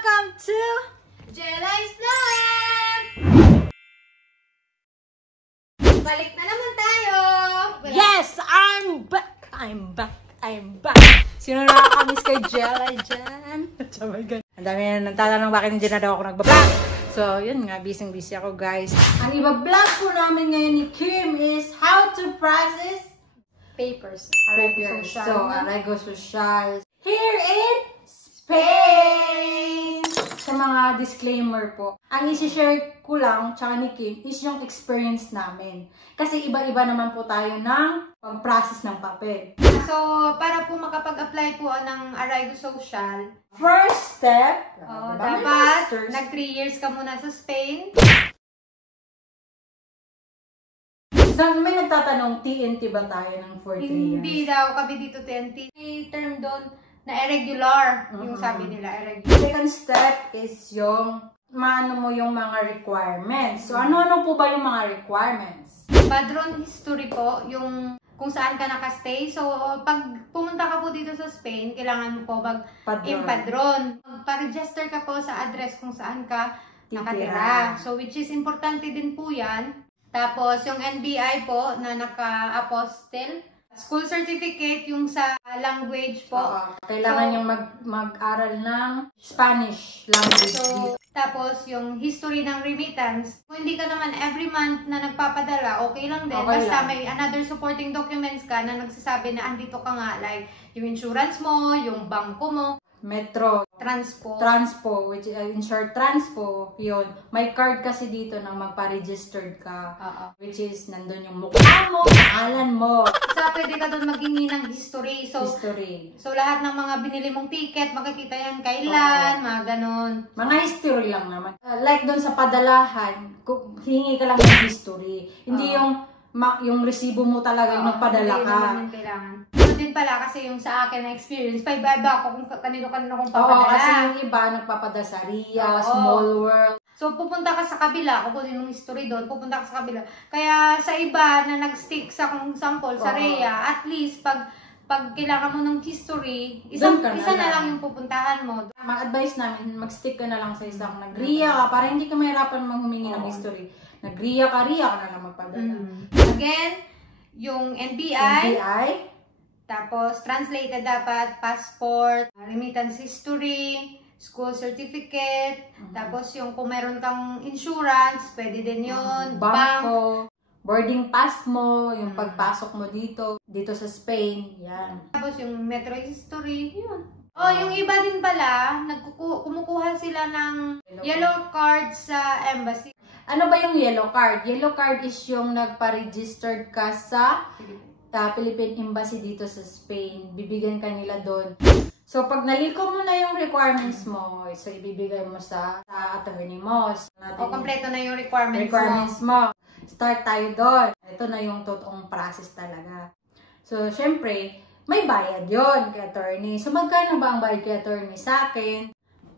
welcome to Jelly's Vlog! Balik na naman tayo! Yes! I'm back! I'm back! Sino nakakamiss kay Jelly dyan? Ang dami na nagtatanong bakit hindi na daw ako nagbablog. So, yun nga, busy ako guys. Ang iba-vlog po namin ngayon ni Kim is how to process papers. So, Arraigo Social. Here in Spain! Sa mga disclaimer po, ang isi-share ko lang, tsaka ni Kim, is yung experience namin. Kasi iba-iba naman po tayo ng pag-process ng papel. So, para po makapag-apply po ng Arraigo Social, first step, dapat nag 3 years ka muna sa Spain. May nagtatanong, TNT ba tayo ng 4 3 years? Hindi daw kami dito TNT. May term doon na irregular, yung sabi nila, irregular. Second step is yung maano mo yung mga requirements. So, ano-ano po ba yung mga requirements? Padron history po, yung kung saan ka nakastay. So, pag pumunta ka po dito sa Spain, kailangan mo po mag-impadron. Pa-register ka po sa address kung saan ka nakatira. So, which is importante din po yan. Tapos, yung NBI po na naka-apostle. School certificate, yung sa language po. Kailangan yung mag-aral ng Spanish language. So, tapos yung history ng remittance. Kung hindi ka naman every month na nagpapadala, okay lang din. Okay Basta lang. may another supporting documents ka na nagsasabi na andito ka nga. Like, yung insurance mo, yung bangko mo. Metro. Transpo, which is in short, transpo, yun. May card kasi dito na magpa-registered ka. Which is, nandun yung mukha mo, pangalan mo. So, pwede ka doon maghingi ng history. So, lahat ng mga binili mong ticket, makikita yan kailan, mga ganon. Mga history lang naman. Like doon sa padalahan, hingi ka lang ng history. Hindi yung resibo mo talaga yung nagpadala ka. Hindi naman kailangan. So, din pala kasi yung sa akin na experience, pa-iba-iba ako kung kanino-kanino kong papadala. Oo, kasi yung iba nagpapadala sa Ria, Small World. So, pupunta ka sa kabila, kukunin yung history doon, pupunta ka sa kabila. Kaya sa iba na nag-stick sa kung sample, sa Ria, at least pag kailangan mo ng history, isa na lang yung pupuntahan mo. Mag-advise namin, mag-stick ka na lang sa isang nag-Ria ka para hindi ka mahirapan humingi ng history. Nag-Ria ka na lang magpadala. Again, yung NBI, tapos translated dapat, passport, remittance history, school certificate, tapos yung kung meron kang insurance, pwede din yun, bangko, boarding pass mo, yung pagpasok mo dito sa Spain, yan. Tapos yung metro history, yun. Yung iba din pala, kumukuha sila ng yellow card sa embassy. Ano ba yung yellow card? Yellow card is yung nagpa-registered ka sa Philippine Embassy dito sa Spain. Bibigyan ka nila doon. So, pag naliko mo na yung requirements mo, so ibibigay mo sa attorney mo. Kompleto na yung requirements mo. Start tayo doon. Ito na yung totoong process talaga. So, syempre, may bayad yon kay attorney. So, magkano ba ang bayad kay attorney? Sa akin,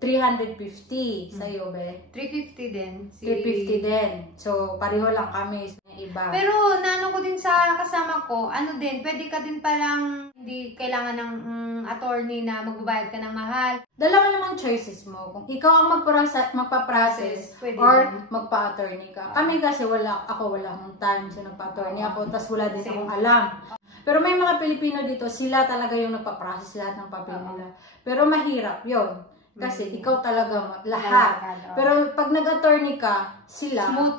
350. Sa'yo, be? 350 din. 350 din. So, pareho lang kami sa iba. Pero, naano ko din sa kasama ko, ano din, pwede ka din palang hindi kailangan ng attorney na magbabayad ka ng mahal. Dalawa namang choices mo. Kung ikaw ang magpa-process or magpa-attorney ka. Kami kasi wala akong time sa nagpa-attorney ako, tas wala din akong alam. Pero may mga Pilipino dito, sila talaga yung nagpa-process lahat ng papel nila. Pero mahirap yon. Kasi ikaw talaga lahat. Pero pag nag-attorney ka, sila smooth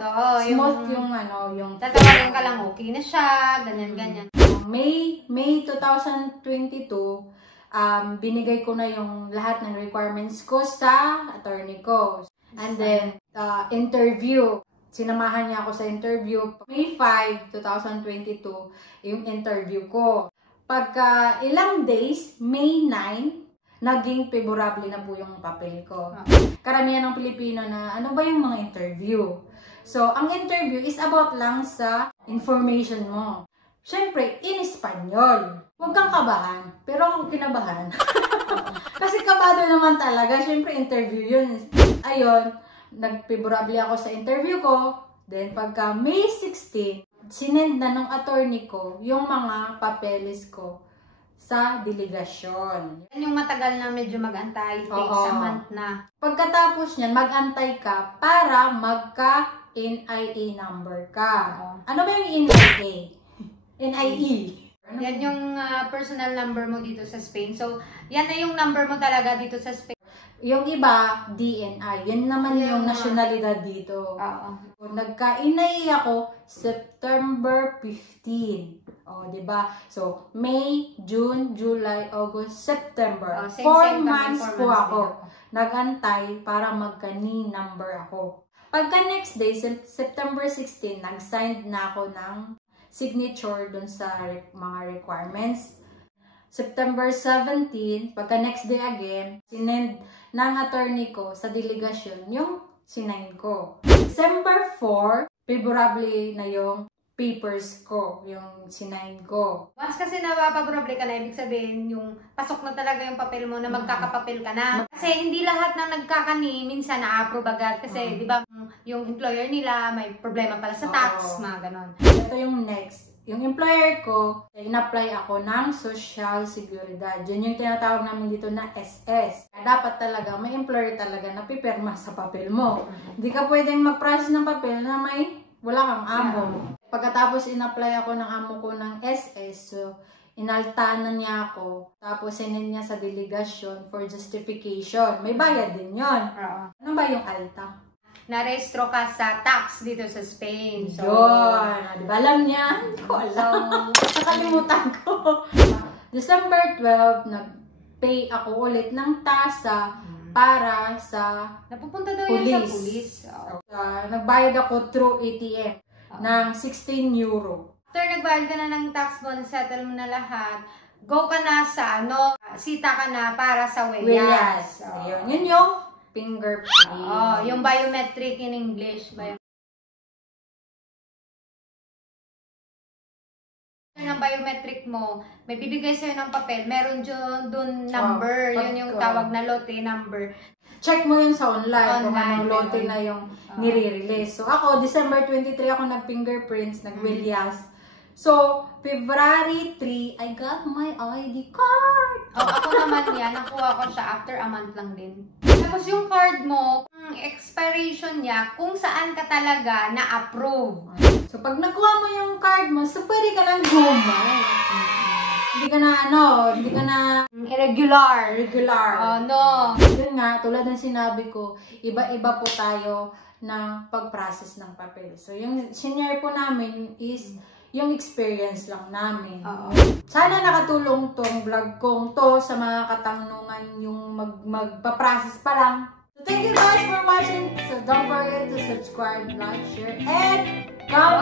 yung tatawagan ka lang, okay na siya, ganyan. May 2022, binigay ko na yung lahat ng requirements ko sa attorney ko. And then, interview. Sinamahan niya ako sa interview. May 5, 2022, yung interview ko. Pagka ilang days, May 9, naging favorable na po yung papel ko. Karamihan ng Pilipino na ano ba yung mga interview. So, ang interview is about lang sa information mo. Siyempre, in Espanyol. Huwag kang kabahan. Pero ako kinabahan. Kasi kabado naman talaga. Siyempre, interview yun. Ayun, nag-favorable ako sa interview ko. Then, pagka May 16, sinend na ng attorney ko yung mga papeles ko sa delegasyon. Yan yung matagal na medyo mag-antay, takes a month na. Pagkatapos niyan, mag-antay ka para magka-NIA number ka. Ano ba yung NIA? NIE? Yan yung personal number mo dito sa Spain. So, yan na yung number mo talaga dito sa Spain. Yung iba, DNI. Yan naman yung nasyonalidad dito. Nagka-NIA ako September 15. O, diba? So, May, June, July, August, September. 4 months po ako nag-antay para magka-NIE number ako. Pagka next day, September 16, nag-signed na ako ng signature dun sa mga requirements. September 17, pagka next day again, sinend ng attorney ko sa delegasyon yung sinign ko. December 4, favorably na yung papers ko, yung sinign ko. Once kasi napapabrable ka na, ibig sabihin yung pasok na talaga yung papel mo na magkakapapel ka na. Kasi hindi lahat ng nagkakani minsan na-approve agad. Kasi di ba yung employer nila may problema pala sa tax, mga ganon. Ito yung next. Yung employer ko, in-apply ako ng Social Seguridad. Yun yung tinatawag namin dito na SS. Dapat talaga, may employer talaga na pipirma sa papel mo. Hindi ka pwedeng mag-process ng papel na wala kang amo. Pagkatapos in-apply ako ng amo ko ng SS, so inaltahan niya ako. Tapos sinend niya sa delegasyon for justification. May bayad din yun. Ano ba yung alta? Na-restro ka sa tax dito sa Spain. So, yun. Di ba alam niya? Hindi ko alam. Nakalimutan ko. December 12, nag-pay ako ulit ng tasa para sa napupunta daw yan sa police. Nagbayad ako through ATM ng 16 euro. After nagbayad ka na ng tax mo, settle mo na lahat, go ka na sa sita ka na para sa Weyas. Yun yung fingerprint. Yung biometric in English. Ng biometric mo, may bibigay sa'yo ng papel, meron dun number, yun yung tawag na lote number. Check mo yun sa online kung anong lote na yung nire-release. So ako, December 23 ako nag-fingerprints, nag-Weyas. So, February 3, I got my ID card. Ako naman yan, nakuha ko siya after a month lang din. Tapos yung card mo, expiration niya, kung saan ka talaga na-approve. So, pag nakuha mo yung card mo, so pwede ka nang gumay. Hindi ka na irregular. Yun nga, tulad ng sinabi ko, iba-iba po tayo ng pag-process ng papel. So, yung senior po namin is yung experience lang namin. Sana nakatulong tong vlog kong to sa mga katanungan yung magpa-process pa lang. So, thank you guys for watching. So, don't forget to subscribe, like, share, and comment.